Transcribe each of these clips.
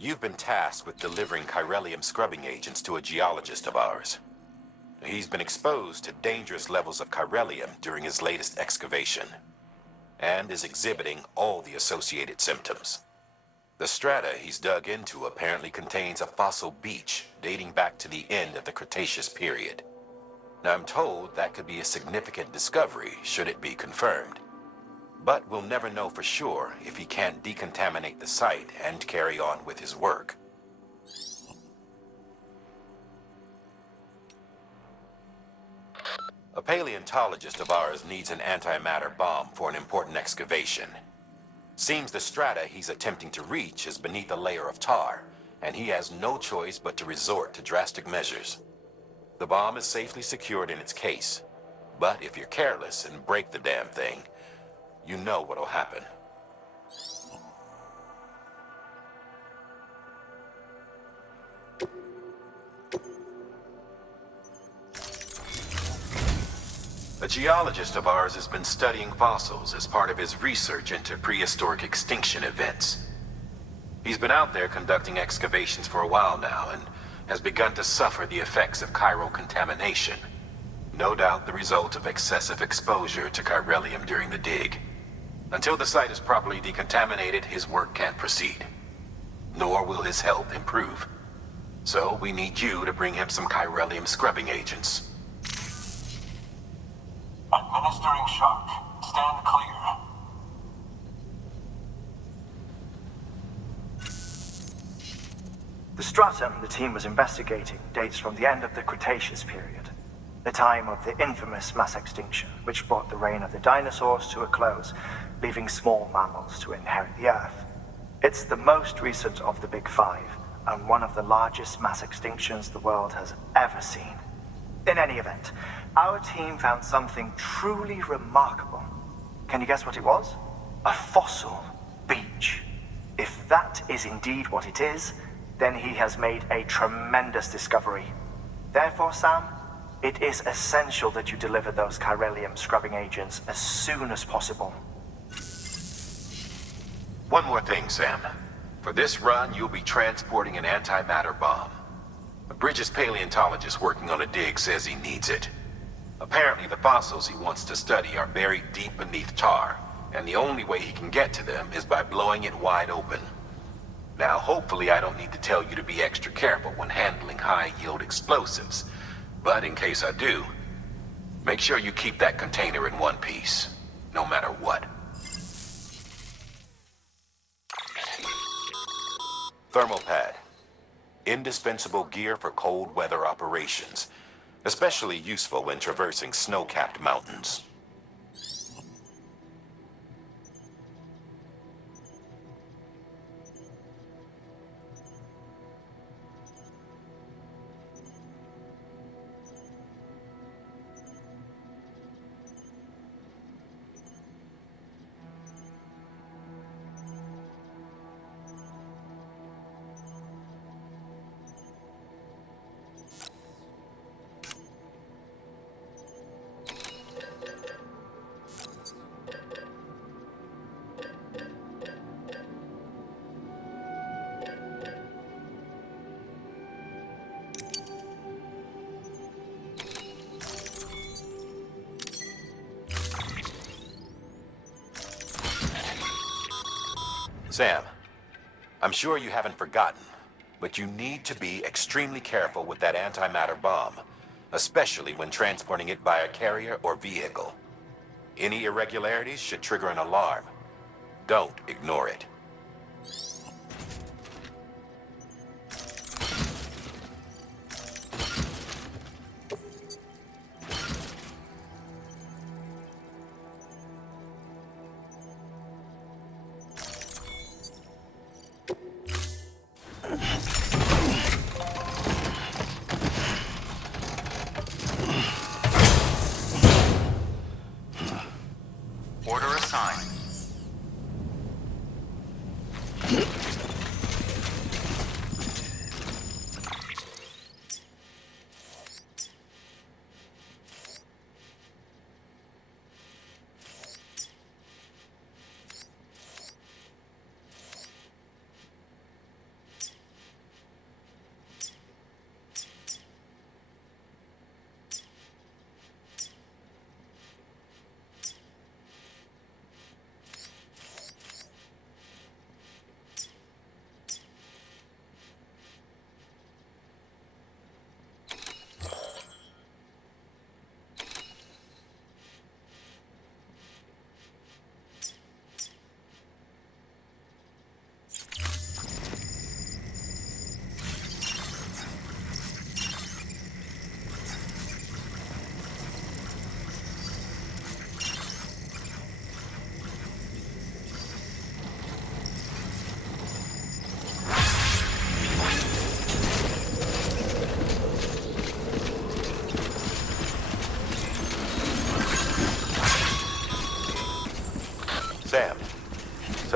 You've been tasked with delivering chiralium scrubbing agents to a geologist of ours. He's been exposed to dangerous levels of chiralium during his latest excavation, and is exhibiting all the associated symptoms. The strata he's dug into apparently contains a fossil beach dating back to the end of the Cretaceous period. Now, I'm told that could be a significant discovery should it be confirmed. But we'll never know for sure if he can't decontaminate the site and carry on with his work. A paleontologist of ours needs an antimatter bomb for an important excavation. Seems the strata he's attempting to reach is beneath a layer of tar, and he has no choice but to resort to drastic measures. The bomb is safely secured in its case, but if you're careless and break the damn thing, you know what'll happen. A geologist of ours has been studying fossils as part of his research into prehistoric extinction events. He's been out there conducting excavations for a while now and has begun to suffer the effects of chiral contamination. No doubt the result of excessive exposure to chiralium during the dig. Until the site is properly decontaminated, his work can't proceed. Nor will his health improve. So we need you to bring him some chiralium scrubbing agents. Administering shock. Stand clear. The stratum the team was investigating dates from the end of the Cretaceous period, the time of the infamous mass extinction, which brought the reign of the dinosaurs to a close, leaving small mammals to inherit the Earth. It's the most recent of the Big Five, and one of the largest mass extinctions the world has ever seen. In any event, our team found something truly remarkable. Can you guess what it was? A fossil beach. If that is indeed what it is, then he has made a tremendous discovery. Therefore, Sam, it is essential that you deliver those chiralium scrubbing agents as soon as possible. One more thing, Sam. For this run, you'll be transporting an antimatter bomb. A Bridges paleontologist working on a dig says he needs it. Apparently, the fossils he wants to study are buried deep beneath tar, and the only way he can get to them is by blowing it wide open. Now, hopefully I don't need to tell you to be extra careful when handling high-yield explosives, but in case I do, make sure you keep that container in one piece, no matter what. Thermal pad. Indispensable gear for cold weather operations, especially useful when traversing snow-capped mountains. Sam, I'm sure you haven't forgotten, but you need to be extremely careful with that antimatter bomb, especially when transporting it by a carrier or vehicle. Any irregularities should trigger an alarm. Don't ignore it. Order assigned.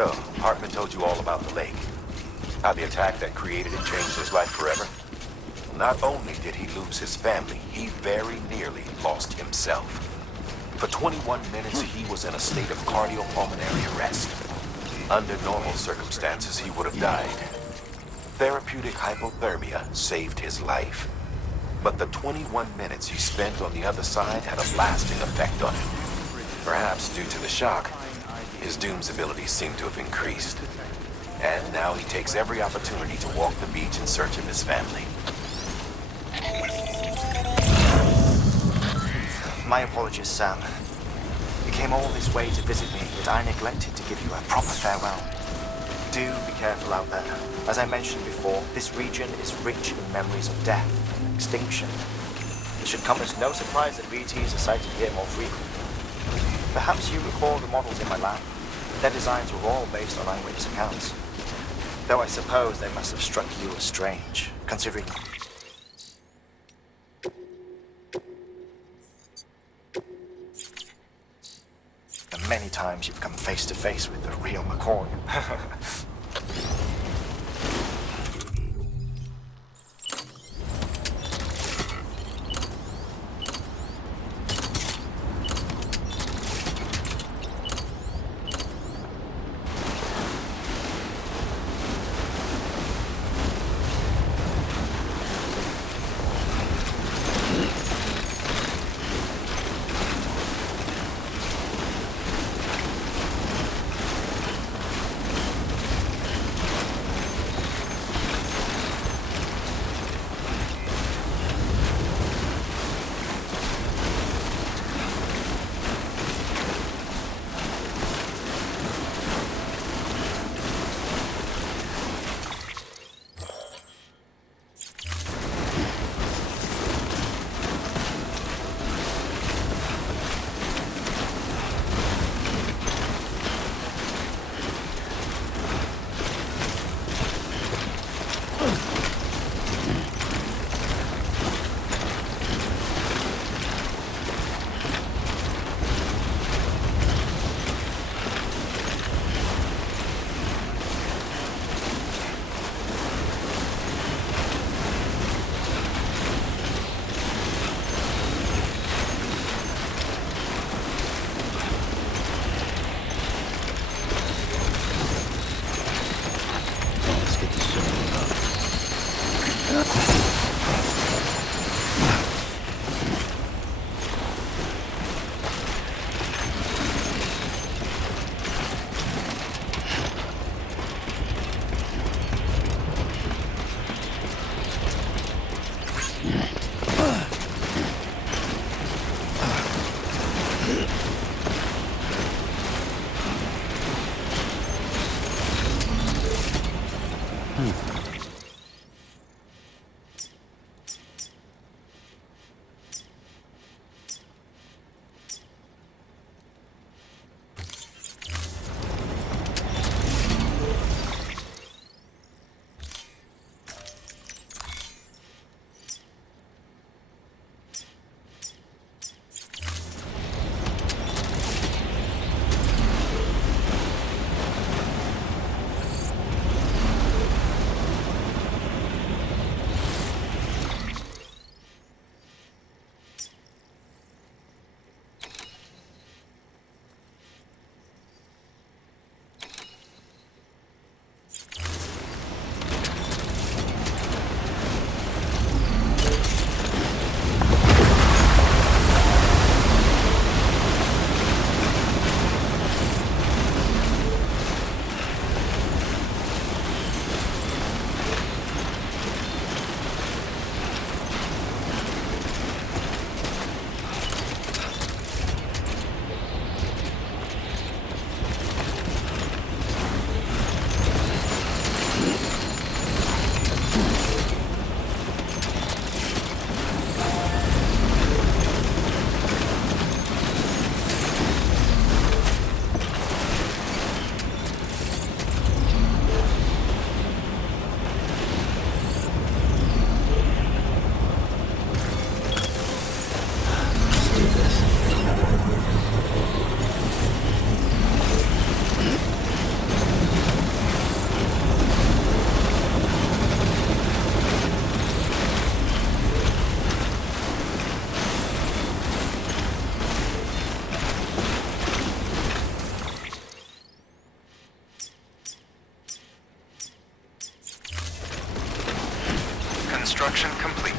So, Hartman told you all about the lake. How the attack that created it changed his life forever? Not only did he lose his family, he very nearly lost himself. For 21 minutes, he was in a state of cardiopulmonary arrest. Under normal circumstances, he would have died. Therapeutic hypothermia saved his life. But the 21 minutes he spent on the other side had a lasting effect on him. Perhaps due to the shock, his Doom's abilities seem to have increased. And now he takes every opportunity to walk the beach in search of his family. My apologies, Sam. You came all this way to visit me, yet I neglected to give you a proper farewell. Do be careful out there. As I mentioned before, this region is rich in memories of death and extinction. It should come as no surprise that BTs are sighted here more frequently. Perhaps you recall the models in my lab. Their designs were all based on eyewitness accounts. Though I suppose they must have struck you as strange, considering... the many times you've come face to face with the real McCoy. Construction complete.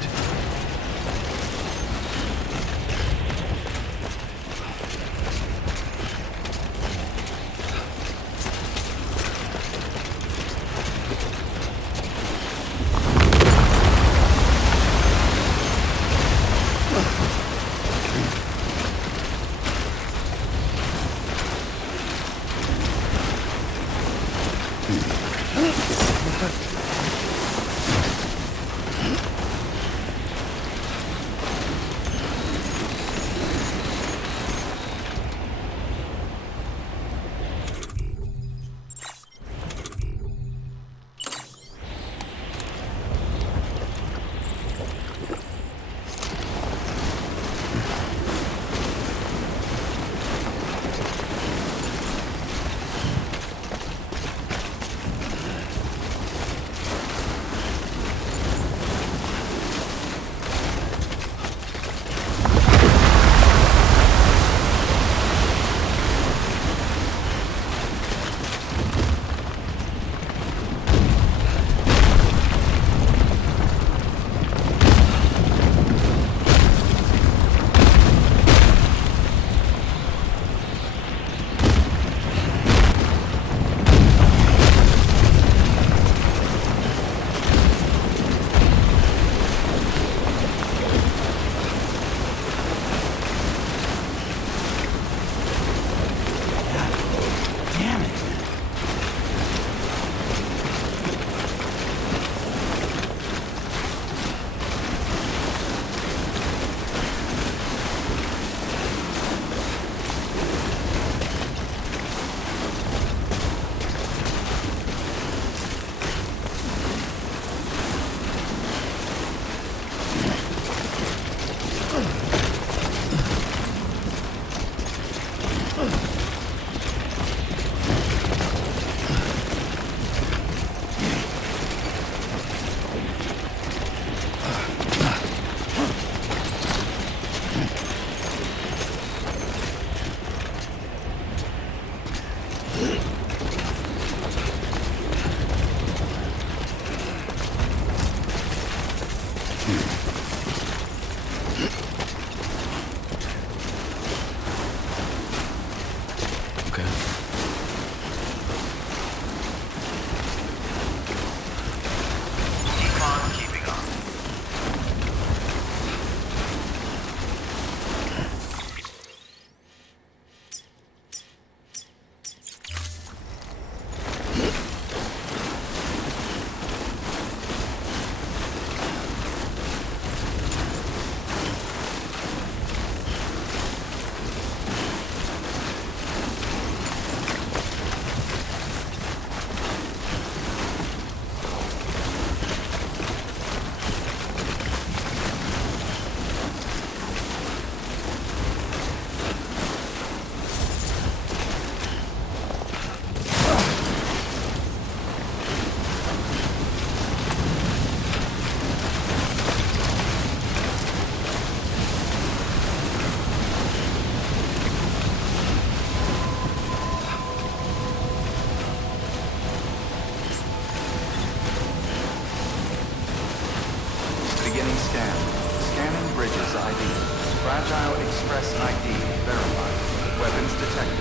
Fragile Express ID verified. Weapons detected.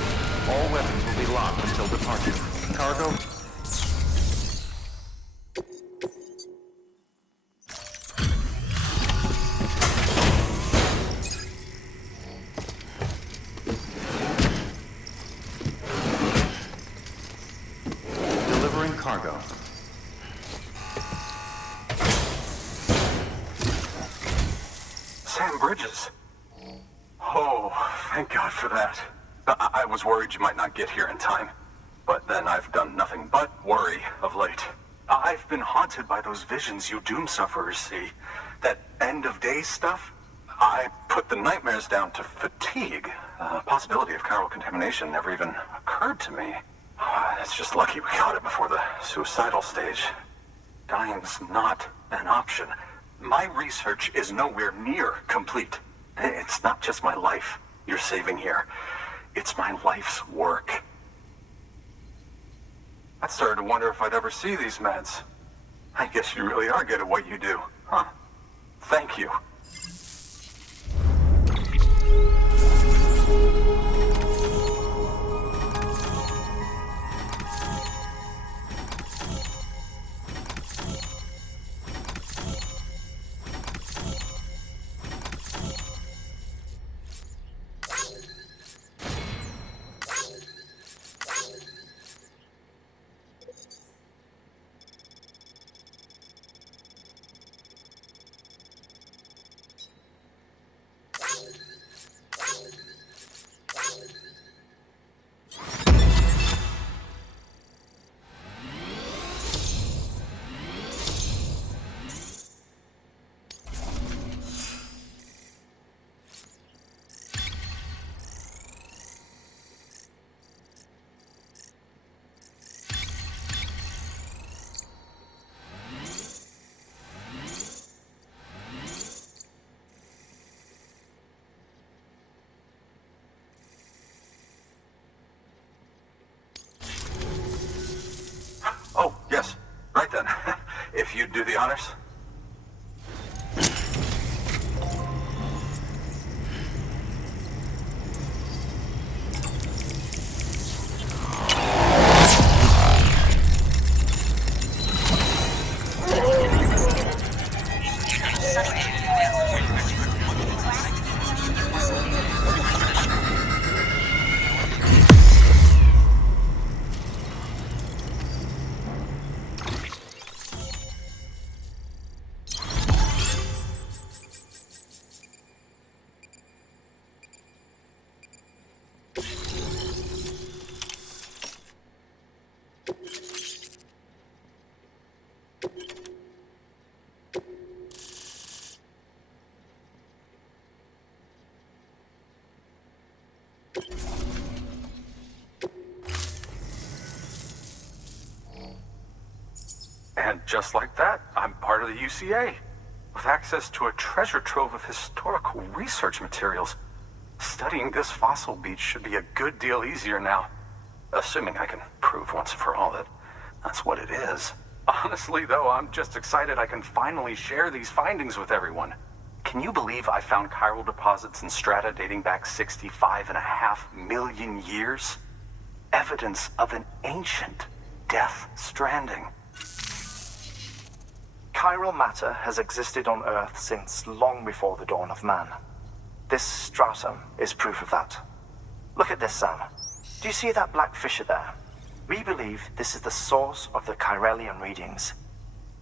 All weapons will be locked until departure. Cargo. Delivering cargo. Sam Bridges. Oh, thank God for that. I was worried you might not get here in time. But then I've done nothing but worry of late. I've been haunted by those visions you doom sufferers see. That end of days stuff. I put the nightmares down to fatigue. Possibility of chiral contamination never even occurred to me. It's just lucky we caught it before the suicidal stage. Dying's not an option. My research is nowhere near complete. It's not just my life you're saving here. It's my life's work. I started to wonder if I'd ever see these meds. I guess you really are good at what you do. Huh. Thank you. Oh, yes. Right then. If you'd do the honors. And just like that, I'm part of the UCA, with access to a treasure trove of historical research materials. Studying this fossil beach should be a good deal easier now, assuming I can prove once and for all that that's what it is. Honestly, though, I'm just excited I can finally share these findings with everyone. Can you believe I found chiral deposits in strata dating back 65.5 million years? Evidence of an ancient death stranding. Chiral matter has existed on Earth since long before the dawn of man. This stratum is proof of that. Look at this, Sam. Do you see that black fissure there? We believe this is the source of the Chiralian readings.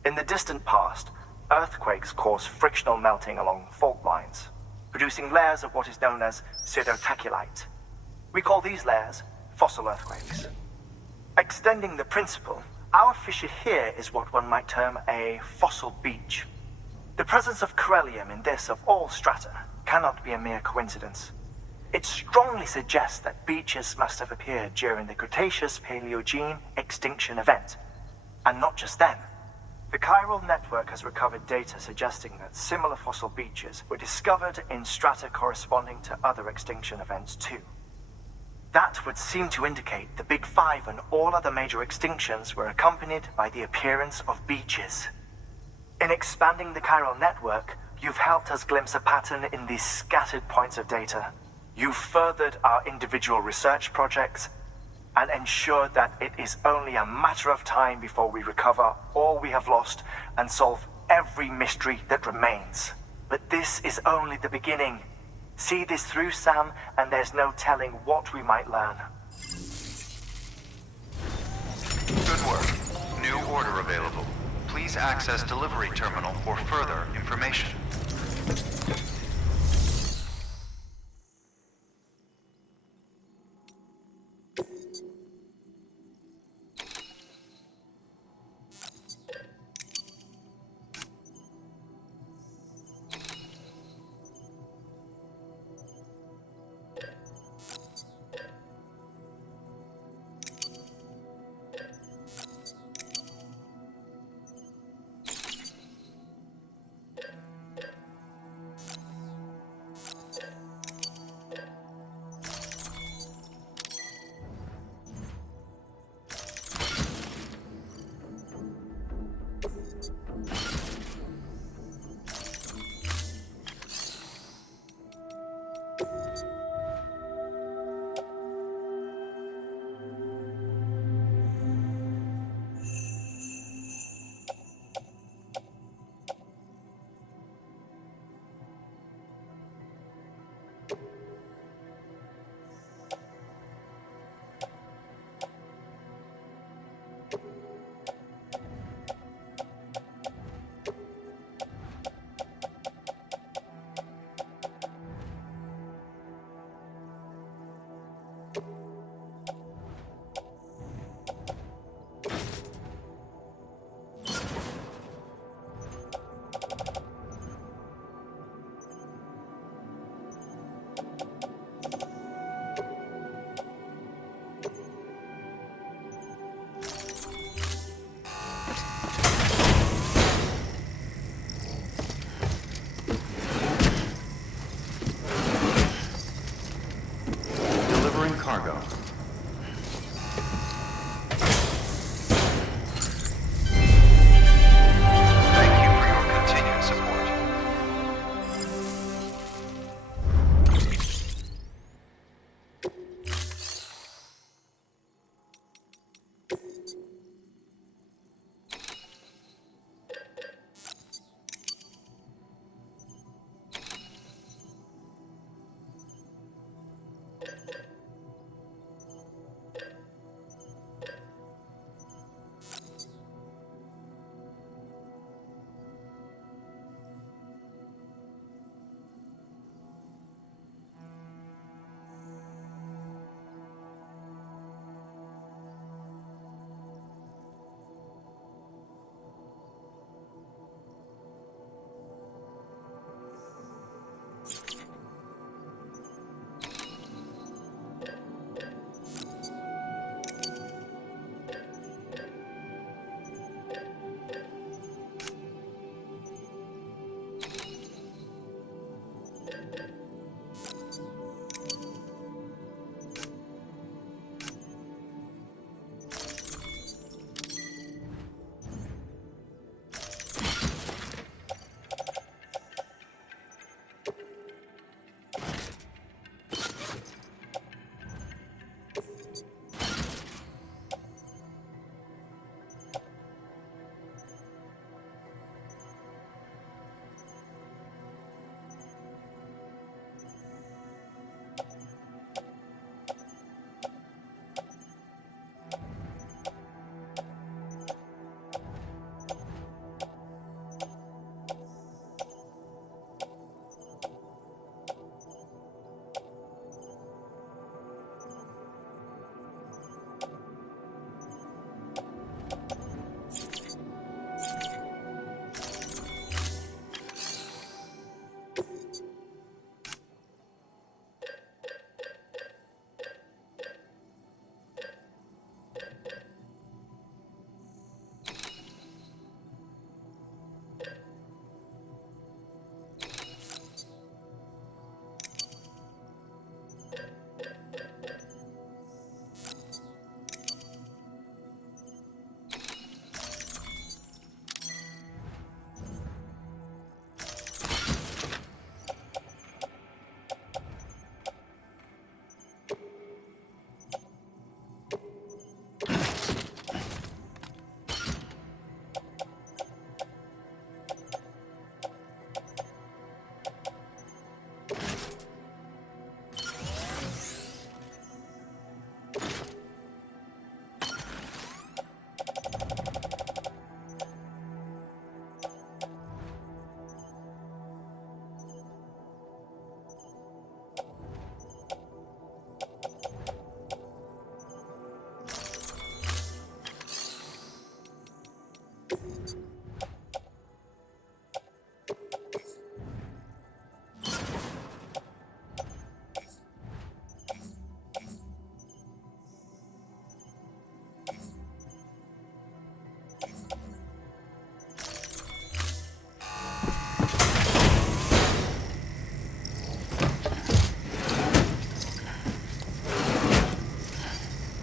In the distant past, earthquakes caused frictional melting along fault lines, producing layers of what is known as pseudotaculite. We call these layers fossil earthquakes. Extending the principle, our fissure here is what one might term a fossil beach. The presence of chiralium in this, of all strata, cannot be a mere coincidence. It strongly suggests that beaches must have appeared during the Cretaceous-Paleogene extinction event. And not just then. The chiral network has recovered data suggesting that similar fossil beaches were discovered in strata corresponding to other extinction events too. That would seem to indicate the Big Five and all other major extinctions were accompanied by the appearance of beaches. In expanding the chiral network, you've helped us glimpse a pattern in these scattered points of data. You've furthered our individual research projects and ensured that it is only a matter of time before we recover all we have lost and solve every mystery that remains. But this is only the beginning. See this through, Sam, and there's no telling what we might learn. Good work. New order available. Please access delivery terminal for further information.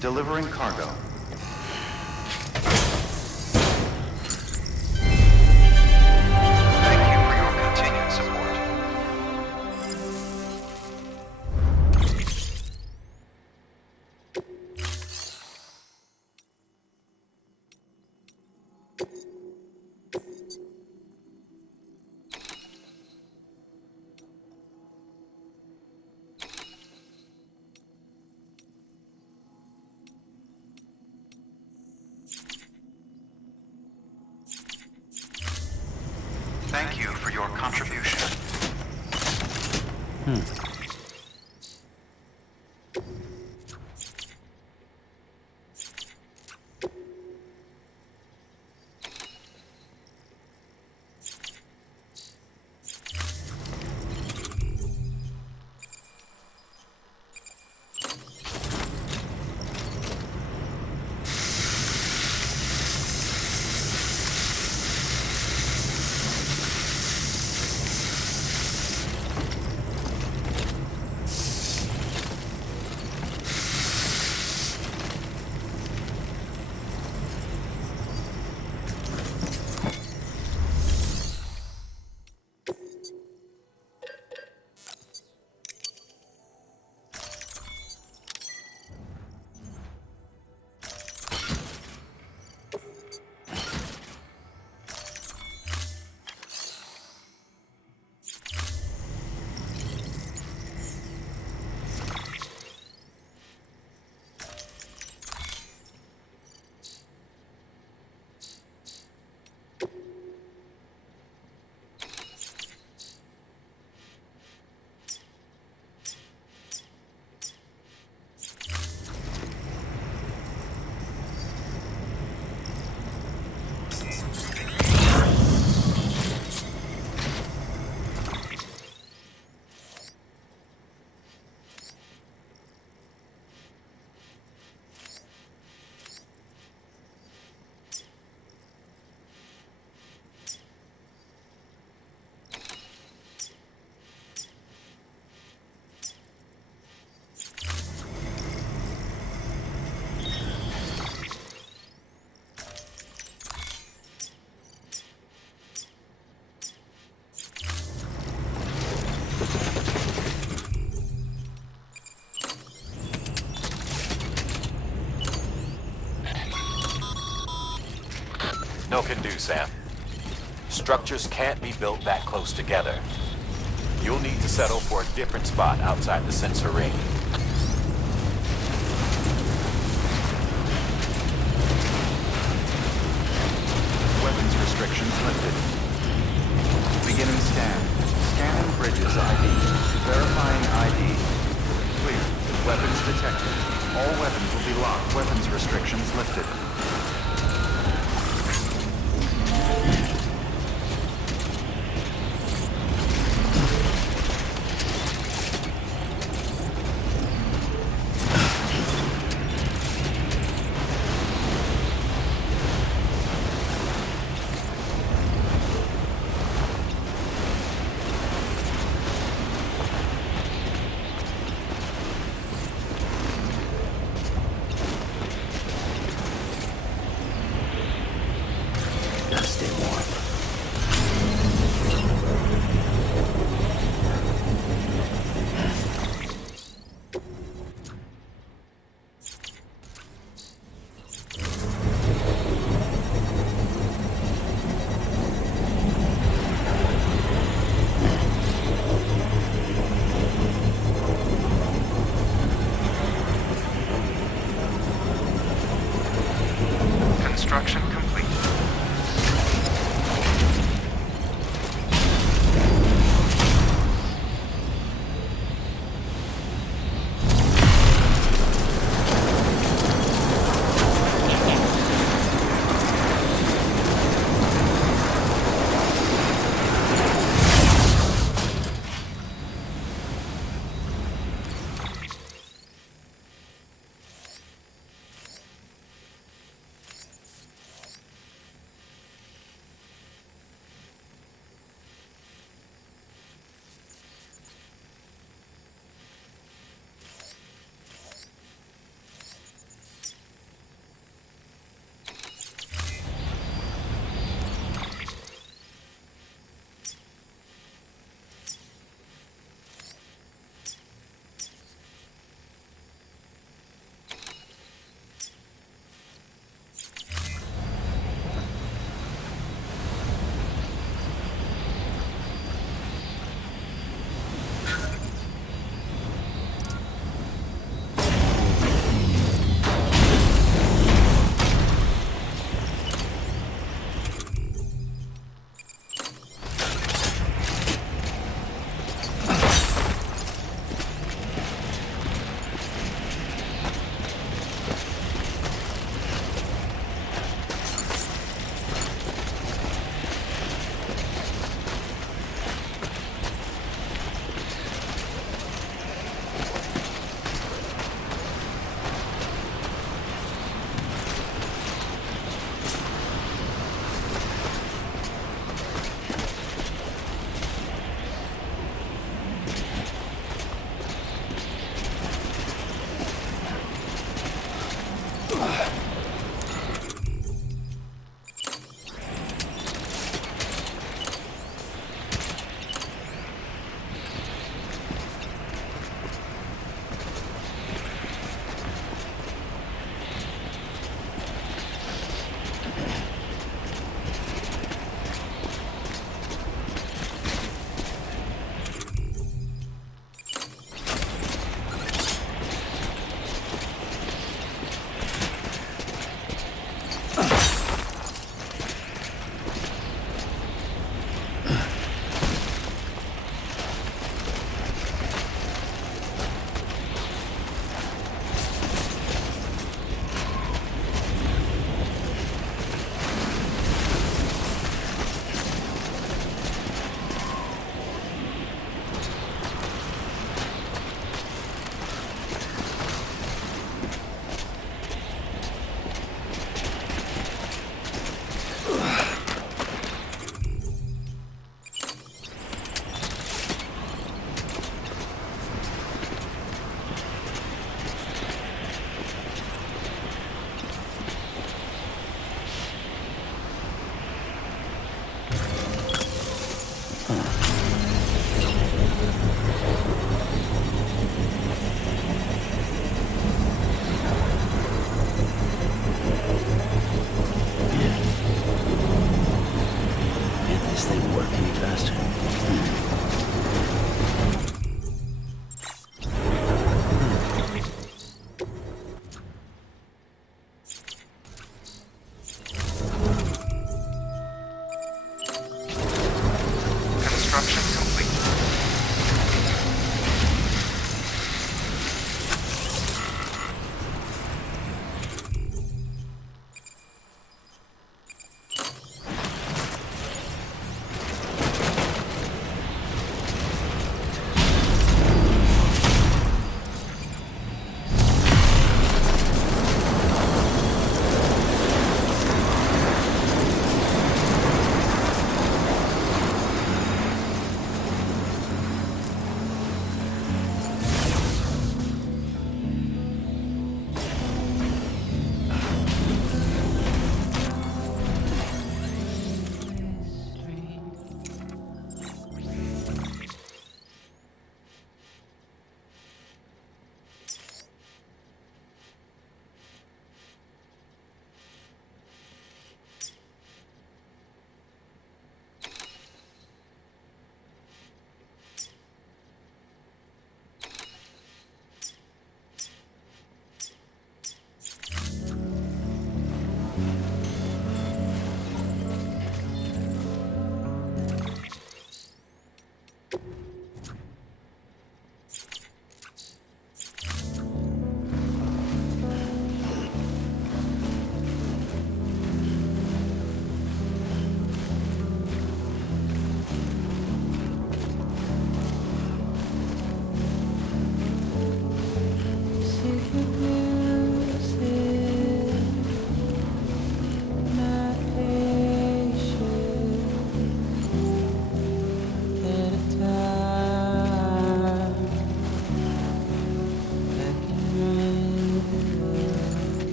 Delivering cargo. Thank you for your continued support. Thank you for your contribution. No can do, Sam. Structures can't be built that close together. You'll need to settle for a different spot outside the sensor ring. Weapons restrictions lifted. Beginning scan. Scanning bridges ID. Verifying ID. Clear. Weapons detected. All weapons will be locked. Weapons restrictions lifted. Construction complete. Can't this thing work any faster? Construction complete.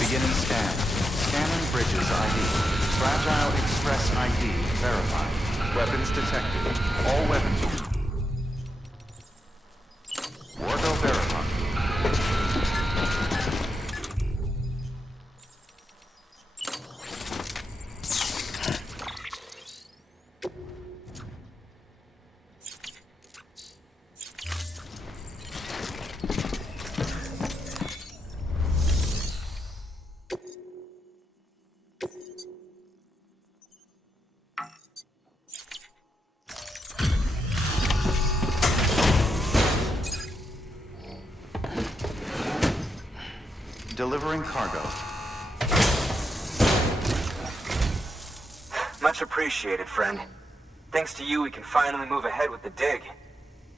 Beginning scan. Scanning bridges ID. Fragile Express ID verified. Weapons detected. All weapons. Wargo verified. Delivering cargo. Much appreciated, friend. Thanks to you, we can finally move ahead with the dig.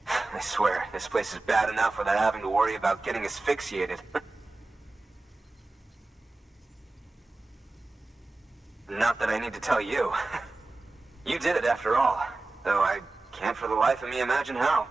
I swear, this place is bad enough without having to worry about getting asphyxiated. Not that I need to tell you. You did it after all, though I can't for the life of me imagine how.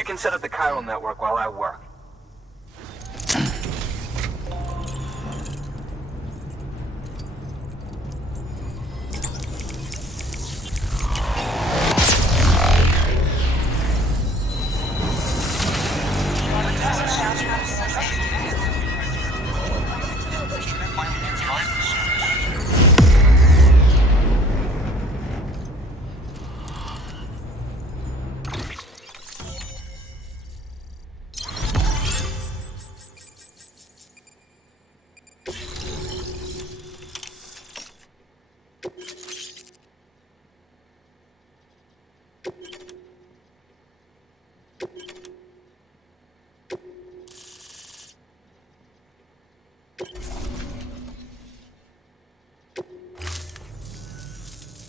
You can set up the chiral network while I work.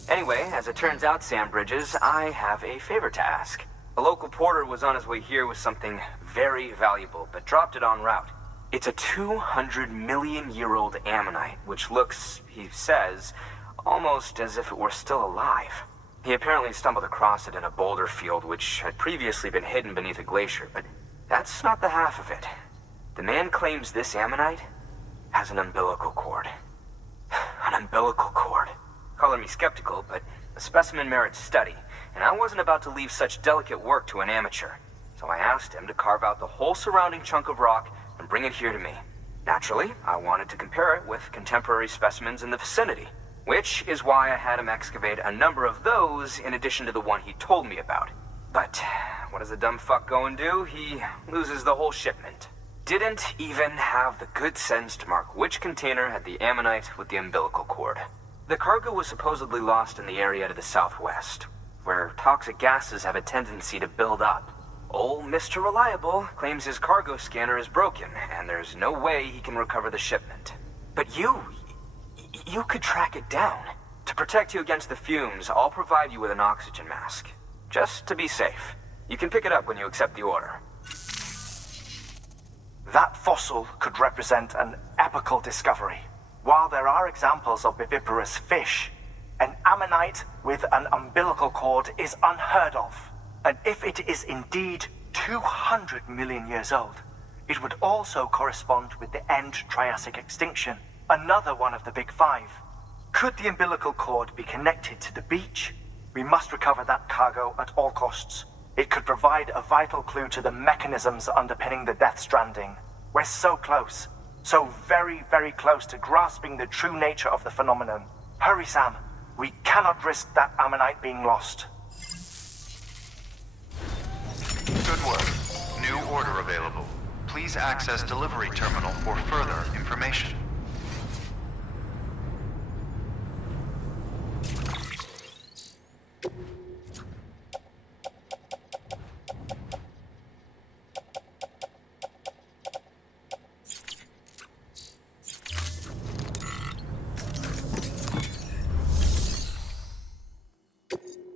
Anyway, as it turns out, Sam Bridges, I have a favor to ask. A local porter was on his way here with something very valuable, but dropped it en route. It's a 200-million-year-old ammonite, which looks, he says, almost as if it were still alive. He apparently stumbled across it in a boulder field which had previously been hidden beneath a glacier, but that's not the half of it. The man claims this ammonite has an umbilical cord. An umbilical cord. Color me skeptical, but the specimen merits study, and I wasn't about to leave such delicate work to an amateur. So I asked him to carve out the whole surrounding chunk of rock and bring it here to me. Naturally, I wanted to compare it with contemporary specimens in the vicinity, which is why I had him excavate a number of those in addition to the one he told me about. But what does the dumb fuck go and do? He loses the whole shipment. Didn't even have the good sense to mark which container had the ammonite with the umbilical cord. The cargo was supposedly lost in the area to the southwest, where toxic gases have a tendency to build up. Old Mr. Reliable claims his cargo scanner is broken, and there's no way he can recover the shipment. But you could track it down. To protect you against the fumes, I'll provide you with an oxygen mask. Just to be safe. You can pick it up when you accept the order. That fossil could represent an epochal discovery. While there are examples of viviparous fish, an ammonite with an umbilical cord is unheard of. And if it is indeed 200 million years old, it would also correspond with the end Triassic extinction, another one of the big five. Could the umbilical cord be connected to the beach? We must recover that cargo at all costs. It could provide a vital clue to the mechanisms underpinning the Death Stranding. We're so close. So very, very close to grasping the true nature of the phenomenon. Hurry, Sam. We cannot risk that ammonite being lost. Good work. New order available. Please access delivery terminal for further information. You